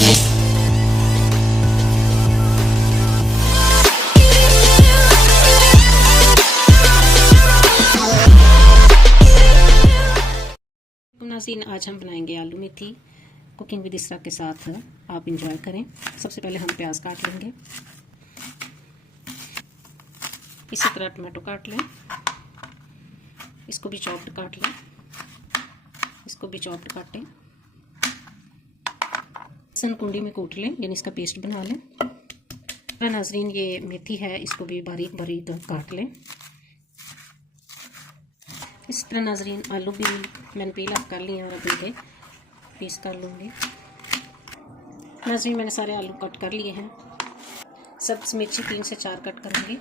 नाज़रीन, आज हम बनाएंगे आलू मेथी कुकिंग विद इसरा के साथ। आप इंजॉय करें। सबसे पहले हम प्याज काट लेंगे, इसी तरह टमाटो काट लें, इसको भी चॉप्ड काट लें, इसको भी चॉप्ड काटें। लहसुन कुंडी में कूट लें, यानी इसका पेस्ट बना लें। नाज़रीन, ये मेथी है, इसको भी बारीक बारीक काट लें। इस तरह नाज़रीन आलू भी मैंने पील ऑफ कर लिए और अभी के पीस कर लूँगी। नाज़रीन, मैंने सारे आलू कट कर लिए हैं। सब्ज़ मिर्ची 3 से 4 कट करूँगी।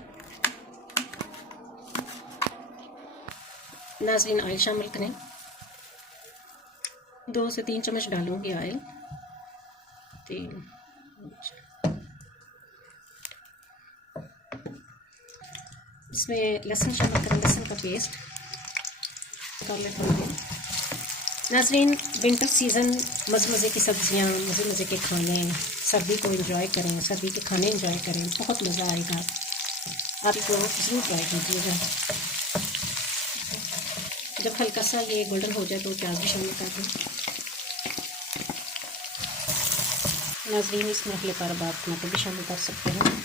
नाज़रीन, ऑयल शामिल करें। 2 से 3 चम्मच डालूँगी ऑयल। 3 इसमें लहसुन शामिल करें, लहसुन का पेस्ट कर लेते हैं। नाज़रीन, विंटर सीज़न, मज़े की सब्ज़ियाँ, मज़े के खाने, सर्दी को एंजॉय करें, सर्दी के खाने एंजॉय करें, बहुत मज़ा आएगा। आप इसको ज़रूर ट्राई कीजिएगा। जब हल्का सा ये गोल्डन हो जाए तो प्याज भी शामिल कर दें। नाज़रीन, इसमें अगले बार आप टमाटर भी शामिल कर सकते हैं।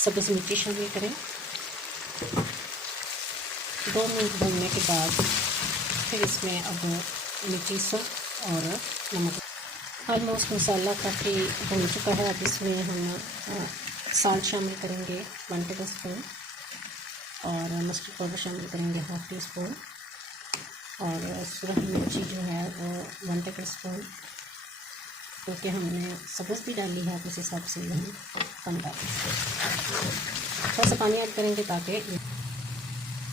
सब्ज़ मिर्ची शामिल करें। 2 मिनट भूनने के बाद फिर इसमें अब मिर्ची और नमक। ऑलमोस्ट मसाला काफ़ी भून चुका है। अब इसमें हम साल्ट शामिल करेंगे 1 टेबल स्पून और मस्टर्ड पाउडर शामिल करेंगे 1/2 टी स्पून और सूरज मिर्ची जो है वो 1 टेबल स्पून, क्योंकि हमने सब्ज़ भी डाली है, उस हिसाब से हम कम डालें। थोड़ा सा पानी ऐड करेंगे ताकि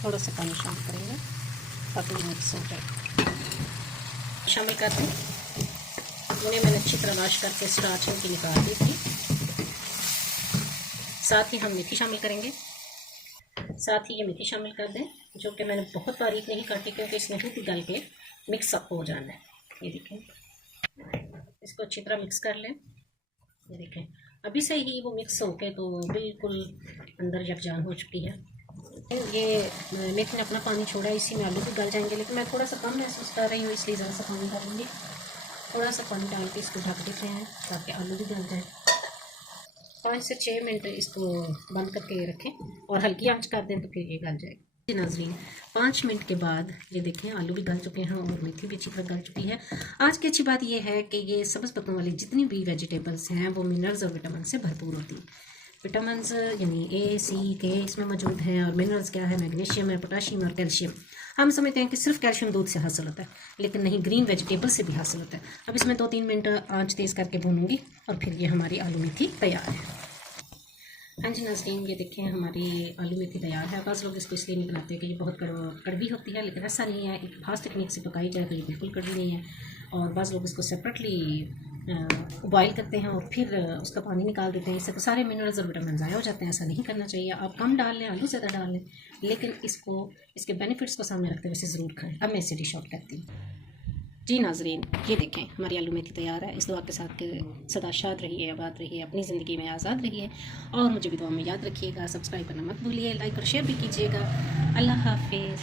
थोड़ा सा पानी शामिल करेंगे ताकि मिक्स हो जाए। शामिल कर दें। उन्हें मैंने अच्छी तरह वॉश करके स्टार्च इनकी निकाल दी थी। साथ ही हम मेथी शामिल करेंगे। साथ ही ये मेथी शामिल कर दें, जो कि मैंने बहुत बारीक नहीं काटी क्योंकि इसमें ही गल के मिक्सअप हो जाना है। ये देखें, इसको अच्छी तरह मिक्स कर लें। ये देखें, अभी से ही वो मिक्स होके तो बिल्कुल अंदर यकजान हो चुकी है। ये मेथी ने अपना पानी छोड़ा, इसी में आलू भी गल जाएंगे, लेकिन मैं थोड़ा सा कम महसूस कर रही हूँ, इसलिए ज़्यादा सा पानी डालूँगी। थोड़ा सा पानी डाल के इसको ढक देते हैं ताकि आलू भी गल जाए। 5 से 6 मिनट इसको बंद करके रखें और हल्की आंच कर दें तो फिर ये गल जाएगा। नाज़रीन, 5 मिनट के बाद ये देखें आलू भी गल चुके हैं और मेथी भी अच्छी तरह गल चुकी है। आज की अच्छी बात ये है कि ये सब्ज़ पत्तों वाली जितनी भी वेजिटेबल्स हैं वो मिनरल्स और विटामिन से भरपूर होती हैं। विटामिन यानी A, C, K इसमें मौजूद हैं और मिनरल्स क्या है, मैग्नीशियम है, पोटाशियम और कैल्शियम। हम समझते हैं कि सिर्फ कैल्शियम दूध से हासिल होता है, लेकिन नहीं, ग्रीन वेजिटेबल से भी हासिल होता है। अब इसमें 2-3 मिनट आंच तेज़ करके भूनूंगी और फिर ये हमारी आलू मेथी तैयार है। हाँ जी नाज़रीन, ये देखें हमारी आलू मेथी तैयार है। बाज़ लोग इसको इसलिए नहीं बनाते कि ये बहुत कड़वी होती है, लेकिन ऐसा नहीं है। एक खास टेक्निक से पकाई जाए तो ये बिल्कुल कड़वी नहीं है। और बाज़ लोग इसको सेपरेटली बॉयल करते हैं और फिर उसका पानी निकाल देते हैं। इससे तो सारे मिनरल्स और विटामिन ज़ाया हो जाते हैं। ऐसा नहीं करना चाहिए। आप कम डाल लें, आलू ज़्यादा डाल लें, लेकिन इसके बेनिफिट्स को सामने रखते हुए इसे ज़रूर खाएँ। अब मैं इसे डिश आउट करती हूँ। जी नाज़रीन, ये देखें हमारी आलू मेथी तैयार है। इस दुआ के साथ कि सदा शाद रहिए, आबाद रहिए, अपनी ज़िंदगी में आज़ाद रहिए और मुझे भी दुआ में याद रखिएगा। सब्सक्राइब करना मत भूलिए, लाइक और शेयर भी कीजिएगा। अल्लाह हाफिज़।